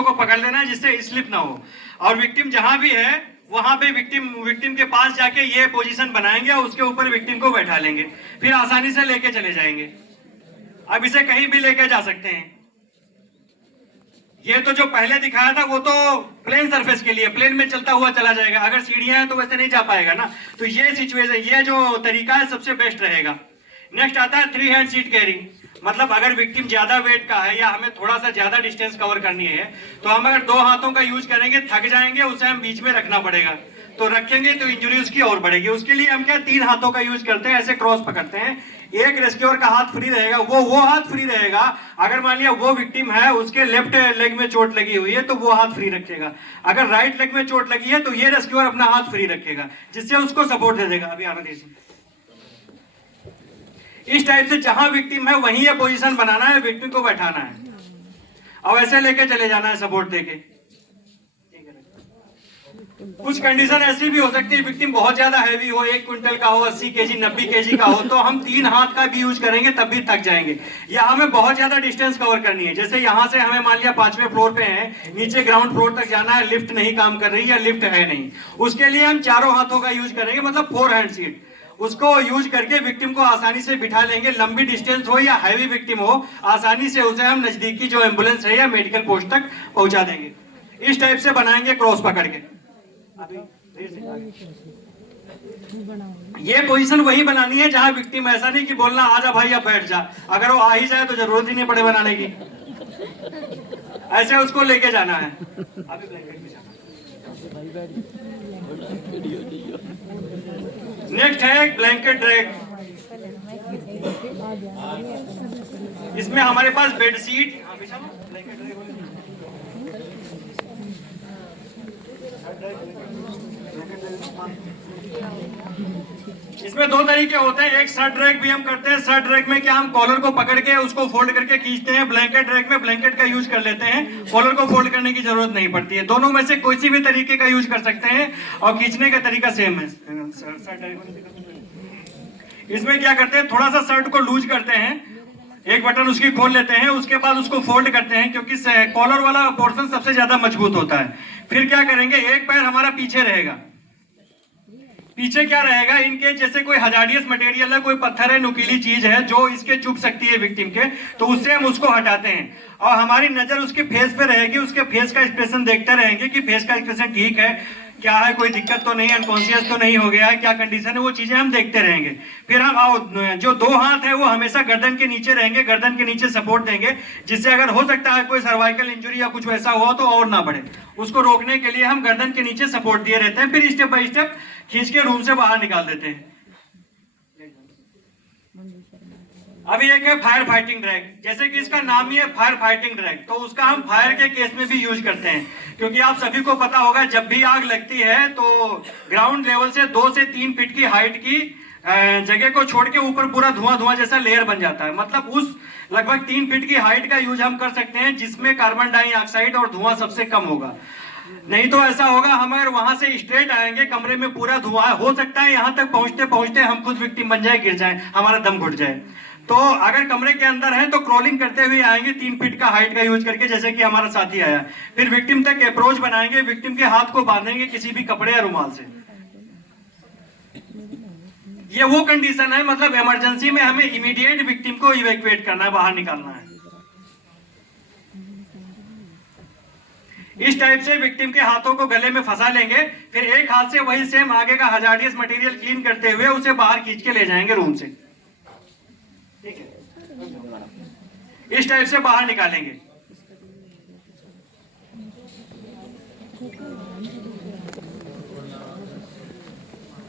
हाथों को पकड़ लेना है जिससे स्लिप ना हो, और विक्टिम जहां भी है वहां पे विक्टिम के पास जाके ये पोजीशन बनाएंगे और उसके ऊपर विक्टिम को बैठा लेंगे, फिर आसानी से लेके चले जाएंगे। अब इसे कहीं भी लेके जा सकते हैं। ये तो जो पहले दिखाया था वो तो प्लेन सरफेस के लिए, प्लेन में चलता हुआ चला जाएगा, अगर सीढ़ियां हैं तो वैसे नहीं जा पाएगा ना। तो ये सिचुएशन, ये जो तरीका है सबसे बेस्ट रहेगा। नेक्स्ट आता है 3 हैंड सीट कैरिंग। मतलब अगर विक्टिम ज्यादा वेट का है या हमें थोड़ा सा ज्यादा डिस्टेंस कवर करनी है तो हम अगर 2 हाथों का यूज करेंगे, थक जाएंगे, उसे हम बीच में रखना पड़ेगा, तो रखेंगे तो इंजरी उसकी और बढ़ेगी। उसके लिए हम क्या 3 हाथों का यूज करते हैं, ऐसे क्रॉस पकड़ते हैं। एक रेस्क्यूअर का हाथ फ्री रहेगा, वो हाथ फ्री रहेगा। अगर मान लिया वो विक्टिम है, उसके लेफ्ट लेग में चोट लगी हुई है तो वो हाथ फ्री रखेगा। अगर राइट लेग में चोट लगी है तो ये रेस्क्यूअर अपना हाथ फ्री रखेगा, जिससे उसको सपोर्ट दे देगा। अभी आना दीजिए। इस टाइप से जहां विक्टिम है वहीं ये पोजीशन बनाना है, विक्टिम को बैठाना है और ऐसे लेके चले जाना है सपोर्ट देके। कुछ कंडीशन ऐसी भी हो सकती है, विक्टिम बहुत ज्यादा हैवी हो, 1 क्विंटल का हो, 80 केजी 90 केजी का हो, तो हम 3 हाथ का भी यूज करेंगे तब भी थक जाएंगे। या हमें बहुत ज्यादा डिस्टेंस कवर करनी है, जैसे यहाँ से हमें मान लिया 5वें फ्लोर पे है, नीचे ग्राउंड फ्लोर तक जाना है, लिफ्ट नहीं काम कर रही या लिफ्ट है नहीं, उसके लिए हम चारों हाथों का यूज करेंगे, मतलब 4 हैंड सीट। उसको यूज करके विक्टिम को आसानी से बिठा लेंगे। लंबी डिस्टेंस हो या हैवी विक्टिम हो, आसानी से उसे हम नजदीकी जो एम्बुलेंस है या मेडिकल पोस्ट तक पहुंचा देंगे। इस टाइप से बनाएंगे क्रॉस पकड़ के। ये पोजीशन वही बनानी है जहां विक्टिम, ऐसा नहीं कि बोलना आजा भाई अब बैठ जा, अगर वो आ ही जाए तो जरूरत ही नहीं पड़े बनाने की, ऐसे उसको लेके जाना है। अभी नेक्स्ट है ब्लैंकेट ड्रैग। इसमें हमारे पास बेड सीट, इसमें 2 तरीके होते हैं। एक सर्ट ड्रैग भी हम करते हैं। सर्ट ड्रैग में क्या, हम कॉलर को पकड़ के उसको फोल्ड करके खींचते हैं। ब्लैंकेट ड्रैग में ब्लैंकेट का यूज कर लेते हैं, कॉलर को फोल्ड करने की जरूरत नहीं पड़ती है। दोनों में से कोई सी भी तरीके का यूज कर सकते हैं और खींचने का तरीका सेम है। इसमें क्या करते हैं, थोड़ा सा शर्ट को लूज करते हैं, एक बटन उसकी खोल लेते हैं, उसके बाद उसको फोल्ड करते हैं, क्योंकि कॉलर वाला पोर्शन सबसे ज्यादा मजबूत होता है। फिर क्या करेंगे, एक पैर हमारा पीछे रहेगा। पीछे क्या रहेगा, इनके जैसे कोई हजार्डियस मटेरियल है, कोई पत्थर है, नुकीली चीज है जो इसके चुभ सकती है विक्टिम के, तो उससे हम उसको हटाते हैं और हमारी नजर उसके फेस पे रहेगी। उसके फेस का एक्सप्रेशन देखते रहेंगे कि फेस का एक्सप्रेशन ठीक है, क्या है, कोई दिक्कत तो नहीं, अनकॉन्शियस तो नहीं हो गया है, क्या कंडीशन है, वो चीजें हम देखते रहेंगे। फिर हम जो 2 हाथ है वो हमेशा गर्दन के नीचे रहेंगे, गर्दन के नीचे सपोर्ट देंगे, जिससे अगर हो सकता है कोई सर्वाइकल इंजरी या कुछ वैसा हुआ तो और ना बढ़े, उसको रोकने के लिए हम गर्दन के नीचे सपोर्ट दिए रहते हैं। फिर स्टेप बाय स्टेप खींच के रूम से बाहर निकाल देते हैं। अभी एक है फायर फाइटिंग ड्रैग। जैसे कि इसका नाम ही है फायर फाइटिंग ड्रैग, तो उसका हम फायर के केस में भी यूज करते हैं, क्योंकि आप सभी को पता होगा जब भी आग लगती है तो ग्राउंड लेवल से 2 से 3 फीट की हाइट की जगह को छोड़ के ऊपर पूरा धुआं जैसा लेयर बन जाता है। मतलब उस लगभग 3 फीट की हाइट का यूज हम कर सकते हैं, जिसमें कार्बन डाइऑक्साइड और धुआं सबसे कम होगा। नहीं तो ऐसा होगा, हम अगर वहां से स्ट्रेट आएंगे, कमरे में पूरा धुआं, हो सकता है यहाँ तक पहुंचते पहुंचते हम खुद विक्टिम बन जाए, गिर जाए, हमारा दम घुट जाए। तो अगर कमरे के अंदर है तो क्रॉलिंग करते हुए आएंगे 3 फीट का हाइट का यूज करके, जैसे कि हमारा साथी आया। फिर विक्टिम तक अप्रोच बनाएंगे, विक्टिम के हाथ को बांधेंगे किसी भी कपड़े या रुमाल से। ये वो कंडीशन है, मतलब इमरजेंसी में हमें इमीडिएट विक्टिम को इवैक्यूएट करना है, बाहर निकालना है। इस टाइप से विक्टिम के हाथों को गले में फंसा लेंगे, फिर एक हाथ से वही सेम आगे का हजार्डियस मटेरियल क्लीन करते हुए उसे बाहर खींच के ले जाएंगे रूम से। ठीक है, इस टाइप से बाहर निकालेंगे।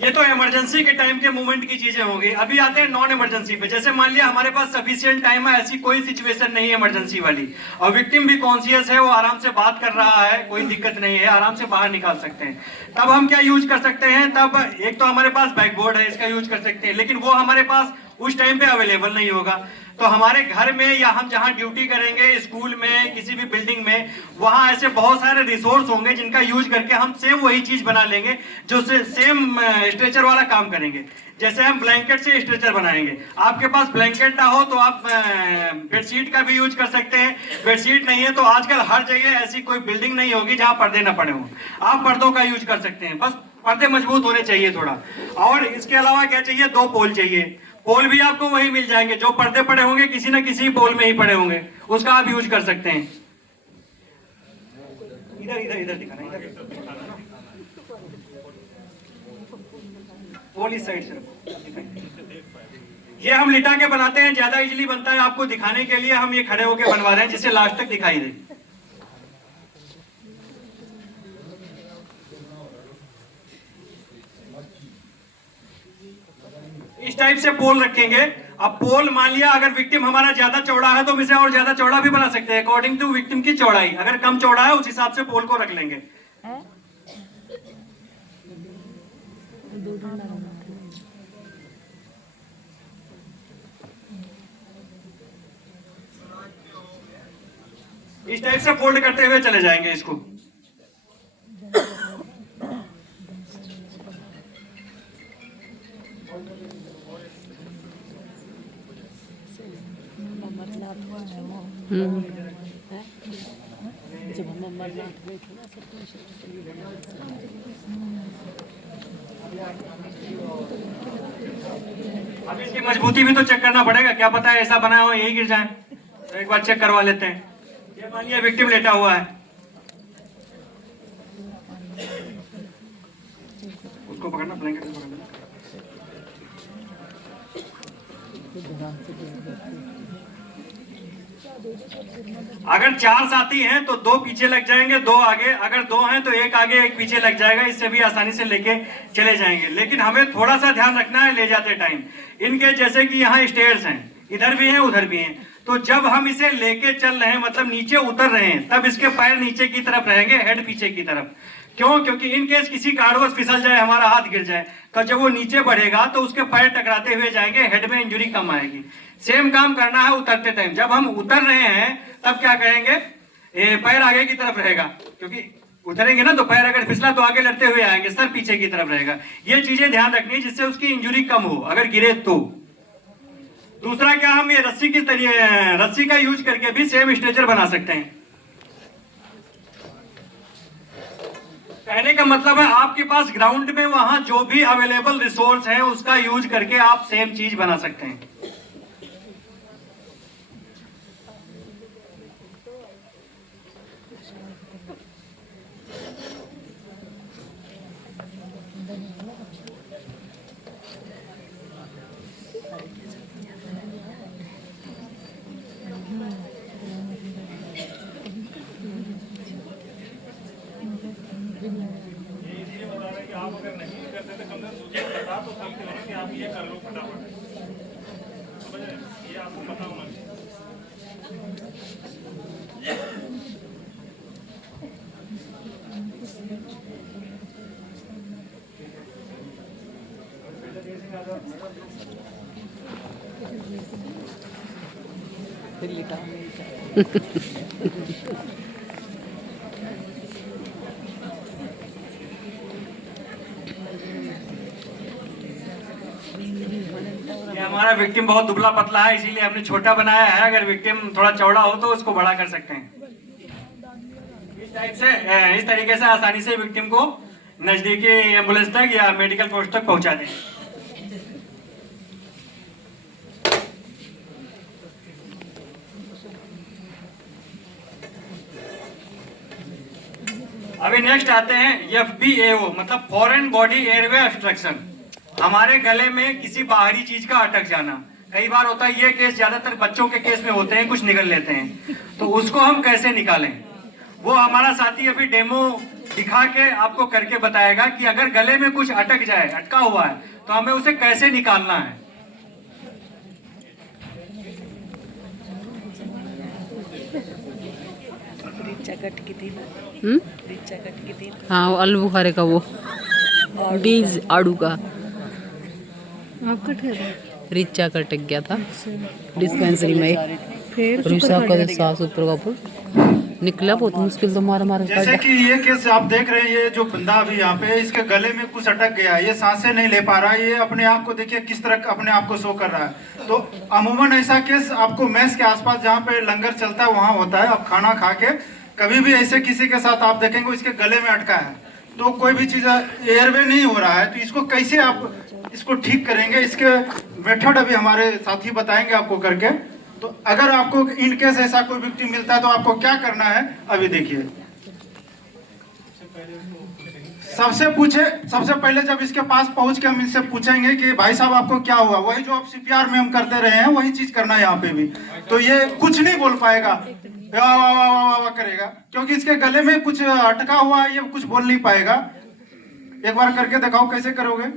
ये तो इमरजेंसी के टाइम के मूवमेंट की चीजें होंगी। अभी आते हैं नॉन इमरजेंसी पे। जैसे मान लिया हमारे पास सफिशिएंट टाइम है, ऐसी कोई सिचुएशन नहीं है इमरजेंसी वाली, और विक्टिम भी कॉन्शियस है, वो आराम से बात कर रहा है, कोई दिक्कत नहीं है, आराम से बाहर निकाल सकते हैं। तब हम क्या यूज कर सकते हैं, तब एक तो हमारे पास बैकबोर्ड है, इसका यूज कर सकते हैं, लेकिन वो हमारे पास उस टाइम पे अवेलेबल नहीं होगा। तो हमारे घर में या हम जहां ड्यूटी करेंगे, स्कूल में, किसी भी बिल्डिंग में, वहां ऐसे बहुत सारे रिसोर्स होंगे जिनका यूज करके हम सेम वही चीज बना लेंगे जो सेम स्ट्रेचर वाला काम करेंगे। जैसे हम ब्लैंकेट से स्ट्रेचर बनाएंगे, आपके पास ब्लैंकेट ना हो तो आप बेडशीट का भी यूज कर सकते हैं। बेडशीट नहीं है तो आजकल हर जगह ऐसी कोई बिल्डिंग नहीं होगी जहां पर्दे ना पड़े हों, आप पर्दों का यूज कर सकते हैं। बस पर्दे मजबूत होने चाहिए थोड़ा। और इसके अलावा क्या चाहिए, 2 पोल चाहिए। पोल भी आपको वही मिल जाएंगे, जो पर्दे पड़े होंगे किसी ना किसी पोल में ही पड़े होंगे, उसका आप यूज कर सकते हैं। इधर इधर इधर दिखाना, इधर पोल इस साइड से ये हम लिटा के बनाते हैं, ज्यादा इजीली बनता है। आपको दिखाने के लिए हम ये खड़े होके बनवा रहे हैं जिससे लास्ट तक दिखाई दे। इस टाइप से पोल रखेंगे। अब पोल मान लिया अगर विक्टिम हमारा ज्यादा चौड़ा है तो हम इसे और ज्यादा चौड़ा भी बना सकते हैं, अकॉर्डिंग टू विक्टिम की चौड़ाई। अगर कम चौड़ा है उस हिसाब से पोल को रख लेंगे। इस टाइप से फोल्ड करते हुए चले जाएंगे इसको। जब हम अमरनाथ गए थे ना अब इसकी मजबूती भी तो चेक करना पड़ेगा, क्या पता है ऐसा बनाया हो यही गिर जाए, तो एक बार चेक करवा लेते हैं। ये मान लिया विक्टिम लेटा हुआ है, उसको पकड़ना, ब्लैंकेट से पकड़ना। अगर 4 साथी हैं तो 2 पीछे लग जाएंगे, 2 आगे। अगर 2 हैं तो 1 आगे 1 पीछे लग जाएगा, इससे भी आसानी से लेके चले जाएंगे। लेकिन हमें थोड़ा सा ध्यान रखना है ले जाते टाइम। इनके जैसे कि यहाँ स्टेयर्स हैं, इधर भी हैं उधर भी हैं, तो जब हम इसे लेके चल रहे हैं, मतलब नीचे उतर रहे हैं, तब इसके पैर नीचे की तरफ रहेंगे, हेड पीछे की तरफ। क्यों? क्योंकि इन केस किसी कारणवश फिसल जाए, हमारा हाथ गिर जाए, तो जब वो नीचे बढ़ेगा तो उसके पैर टकराते हुए जाएंगे, हेड में इंजरी कम आएगी। सेम काम करना है उतरते टाइम। जब हम उतर रहे हैं तब क्या करेंगे, पैर आगे की तरफ रहेगा, क्योंकि उतरेंगे ना तो पैर अगर फिसला तो आगे लड़ते हुए आएंगे, सर पीछे की तरफ रहेगा। ये चीजें ध्यान रखनी है जिससे उसकी इंजरी कम हो अगर गिरे तो। दूसरा क्या, हम ये रस्सी का यूज करके भी सेम स्ट्रेचर बना सकते हैं। कहने का मतलब है आपके पास ग्राउंड में वहां जो भी अवेलेबल रिसोर्स है उसका यूज करके आप सेम चीज बना सकते हैं। आप अगर नहीं करते तो कम से कम मुझे बता तो सकते हो ना कि आप ये कर लो फटाफट, समझ रहे हैं? ये आपको पता होना चाहिए। फिर लिखा नहीं हमारा विक्टिम बहुत दुबला पतला है, इसीलिए हमने छोटा बनाया है। अगर विक्टिम थोड़ा चौड़ा हो तो उसको बड़ा कर सकते हैं। इस टाइप से, इस तरीके से आसानी से विक्टिम को नजदीकी एम्बुलेंस तक या मेडिकल पोस्ट तक पहुंचा दें। अभी नेक्स्ट आते हैं FBAO, मतलब फॉरेन बॉडी एयरवे ऑब्स्ट्रक्शन। हमारे गले में किसी बाहरी चीज का अटक जाना। कई बार होता है, ये केस ज्यादातर बच्चों के केस में होते हैं, कुछ निकल लेते हैं, तो उसको हम कैसे निकालें, वो हमारा साथी अभी डेमो दिखा के आपको करके बताएगा कि अगर गले में कुछ अटक जाए, अटका हुआ है, तो हमें उसे कैसे निकालना है। कट की थी कट की थी। हाँ, वो आलू बुखारे का, वो बीज आड़ू का आप कट कर रिचा का अटक गया था डिस्पेंसरी में। फिर रुसा का सांस ऊपर का ऊपर निकला, बहुत मुश्किल तो मार मार जैसे कि ये केस आप देख रहे हैं, ये जो बंदा अभी यहाँ पे इसके गले में कुछ अटक गया है, ये सांसें नहीं ले पा रहा है, ये अपने आप को देखिए किस तरह अपने आप को शो कर रहा है। तो अमूमन ऐसा केस आपको मेस के आसपास जहाँ पे लंगर चलता है वहाँ होता है। आप खाना खा के कभी भी ऐसे किसी के साथ आप देखेंगे इसके गले में अटका है, तो कोई भी चीज एयरवे नहीं हो रहा है, तो इसको कैसे आप इसको ठीक करेंगे, इसके मेथड अभी हमारे साथी बताएंगे आपको करके। तो अगर आपको इन केस ऐसा कोई विक्टिम मिलता है तो आपको क्या करना है अभी देखिए। सबसे पहले जब इसके पास पहुंच के हम इससे पूछेंगे कि भाई साहब आपको क्या हुआ, वही जो आप सीपीआर में हम करते रहे हैं वही चीज करना है यहाँ पे भी। तो ये कुछ नहीं बोल पाएगा, वाह वाह वाह वाह वाह करेगा, क्योंकि इसके गले में कुछ अटका हुआ है, ये कुछ बोल नहीं पाएगा। एक बार करके दिखाओ कैसे करोगे।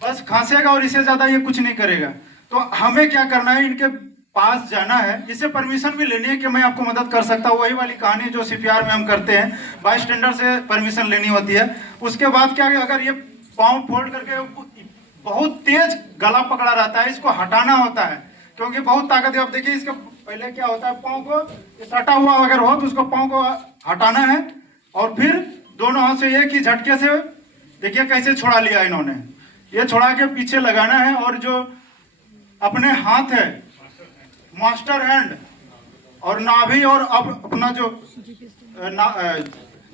बस खांसेगा और इससे ज्यादा ये कुछ नहीं करेगा। तो हमें क्या करना है, इनके पास जाना है, इससे परमिशन भी लेनी है कि मैं आपको मदद कर सकता हूँ। वही वाली कहानी जो सीपीआर में हम करते हैं, बाई स्टैंडर्ड से परमिशन लेनी होती है। उसके बाद क्या है, अगर ये पाँव फोल्ड करके बहुत तेज गला पकड़ा रहता है, इसको हटाना होता है क्योंकि बहुत ताकत है। आप देखिए इसका पहले क्या होता है, पाँव को सटा हुआ अगर हो तो उसको पाँव को हटाना है और फिर दोनों हाथ से एक ही झटके से देखिए कैसे छुड़ा लिया इन्होंने। ये छुड़ा के पीछे लगाना है और जो अपने हाथ है मास्टर हैंड और नाभि और अब अपना जो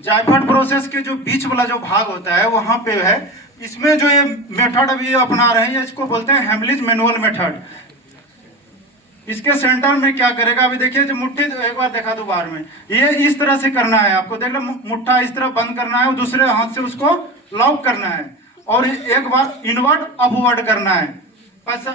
जायफट प्रोसेस के जो बीच वाला जो भाग होता है वहां पे है। इसमें जो ये मेथड अभी अपना रहे हैं इसको बोलते हैं हेमलिज मैनुअल मेथड। इसके सेंटर में क्या करेगा, अभी देखिए जो मुट्ठी एक बार देखा दो बार में, ये इस तरह से करना है आपको। देख लो मुट्ठा इस तरह बंद करना है और दूसरे हाथ से उसको लॉक करना है और एक बार इनवर्ड अपवर्ड करना है। बस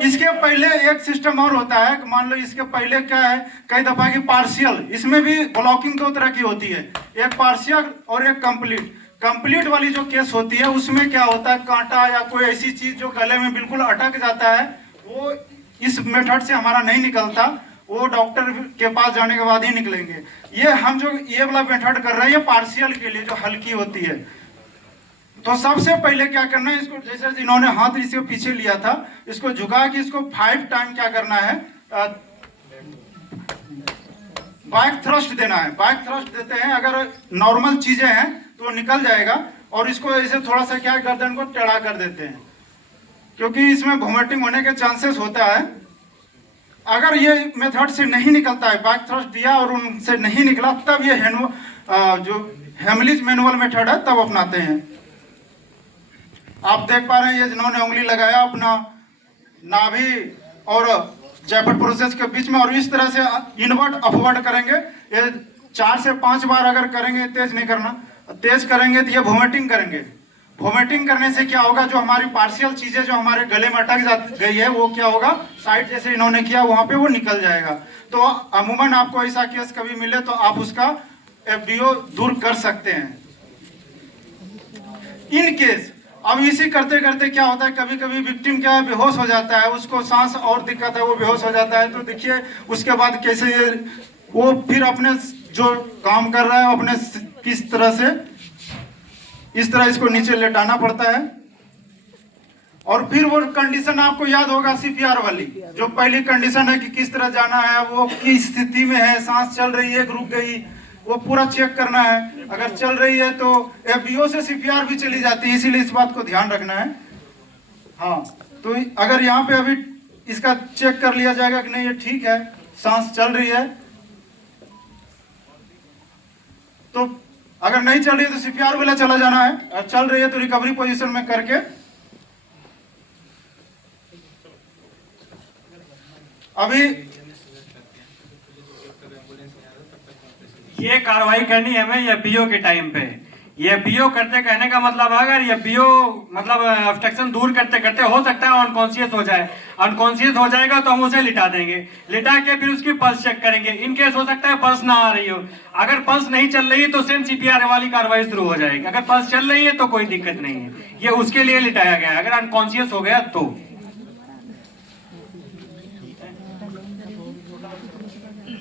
इसके पहले एक सिस्टम और होता है, मान लो इसके पहले क्या है, कई दफा की पार्शियल, इसमें भी ब्लॉकिंग दो तरह की होती है, एक पार्शियल और एक कंप्लीट। कंप्लीट वाली जो केस होती है उसमें क्या होता है, कांटा या कोई ऐसी चीज जो गले में बिल्कुल अटक जाता है वो इस मेथड से हमारा नहीं निकलता, वो डॉक्टर के पास जाने के बाद ही निकलेंगे। ये हम जो ये वाला मेथड कर रहे हैं ये पार्शियल के लिए जो हल्की होती है। तो सबसे पहले क्या करना है, इसको जैसे इन्होंने हाथ इसके पीछे लिया था, इसको झुका के इसको 5 टाइम क्या करना है, बैक थ्रस्ट देना है। बैक थ्रस्ट देते हैं, अगर नॉर्मल चीजें हैं तो वो निकल जाएगा और इसको ऐसे थोड़ा सा क्या गर्दन को टेढ़ा कर देते हैं क्योंकि इसमें वोमिटिंग होने के चांसेस होता है। अगर ये मेथड से नहीं निकलता है, बैक थ्रस्ट दिया और उनसे नहीं निकला, तब ये जो हेमलिज मैनुअल मेथड है तब अपनाते हैं। आप देख पा रहे हैं ये जिन्होंने उंगली लगाया अपना नाभि और जैफट प्रोसेस के बीच में और इस तरह से इनवर्ट अपवर्ड करेंगे। ये 4 से 5 बार अगर करेंगे, तेज नहीं करना, तेज करेंगे तो ये वोमिटिंग करेंगे। वोमिटिंग करने से क्या होगा, जो हमारी पार्शियल चीजें जो हमारे गले में अटक गई है वो क्या होगा, साइड जैसे इन्होंने किया वहां पे वो निकल जाएगा। तो अमूमन आपको ऐसा केस कभी मिले तो आप उसका एफडीओ दूर कर सकते हैं। इन केस अब इसी करते करते क्या होता है, कभी कभी विक्टिम क्या बेहोश हो जाता है, उसको सांस और दिक्कत है, वो बेहोश हो जाता है। तो देखिए उसके बाद कैसे वो फिर अपने जो काम कर रहा है अपने किस तरह से इस तरह इसको नीचे लेटाना पड़ता है और फिर वो कंडीशन आपको याद होगा सीपीआर वाली, जो पहली कंडीशन है कि किस तरह जाना है, वो किस स्थिति में है, सांस चल रही है रुक गई, वो पूरा चेक करना है। अगर चल रही है तो एफडीओ से सीपीआर भी चली जाती है, इसीलिए इस बात को ध्यान रखना है। हाँ, तो अगर यहाँ पे अभी इसका चेक कर लिया जाएगा कि नहीं ये ठीक है, सांस चल रही है, तो अगर नहीं चल रही है तो सीपीआर वाला चला जाना है, और चल रही है तो रिकवरी पोजीशन में करके अभी ये कार्रवाई करनी है हमें एफबीओ के टाइम पे। ये एफबीओ करते कहने का मतलब अगर एफबीओ मतलब ऑब्स्ट्रक्शन दूर करते करते हो सकता है अनकॉन्शियस हो जाए, अनकॉन्शियस हो जाएगा तो हम उसे लिटा देंगे, लिटा के फिर उसकी पल्स चेक करेंगे। इन केस हो सकता है पल्स ना आ रही हो, अगर पल्स नहीं चल रही है तो सेम सीपीआर वाली कार्रवाई शुरू हो जाएगी। अगर पल्स चल रही है तो कोई दिक्कत नहीं है, ये उसके लिए लिटाया गया है। अगर अनकॉन्शियस हो गया तो